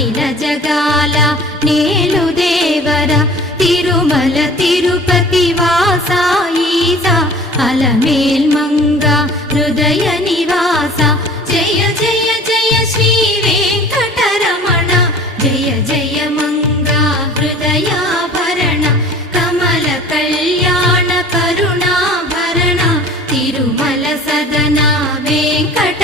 అఖిల జగాల నేలు దేవర తిరుమల తిరుపతి వాసా ఈసా అలమేల్ మంగ హృదయ నివాస జయ జయ జయ శ్రీ వెంకటరమణ జయ జయ మంగ హృదయాభరణ కమల కళ్యాణ కరుణాభరణ తిరుమల సదన వెంకట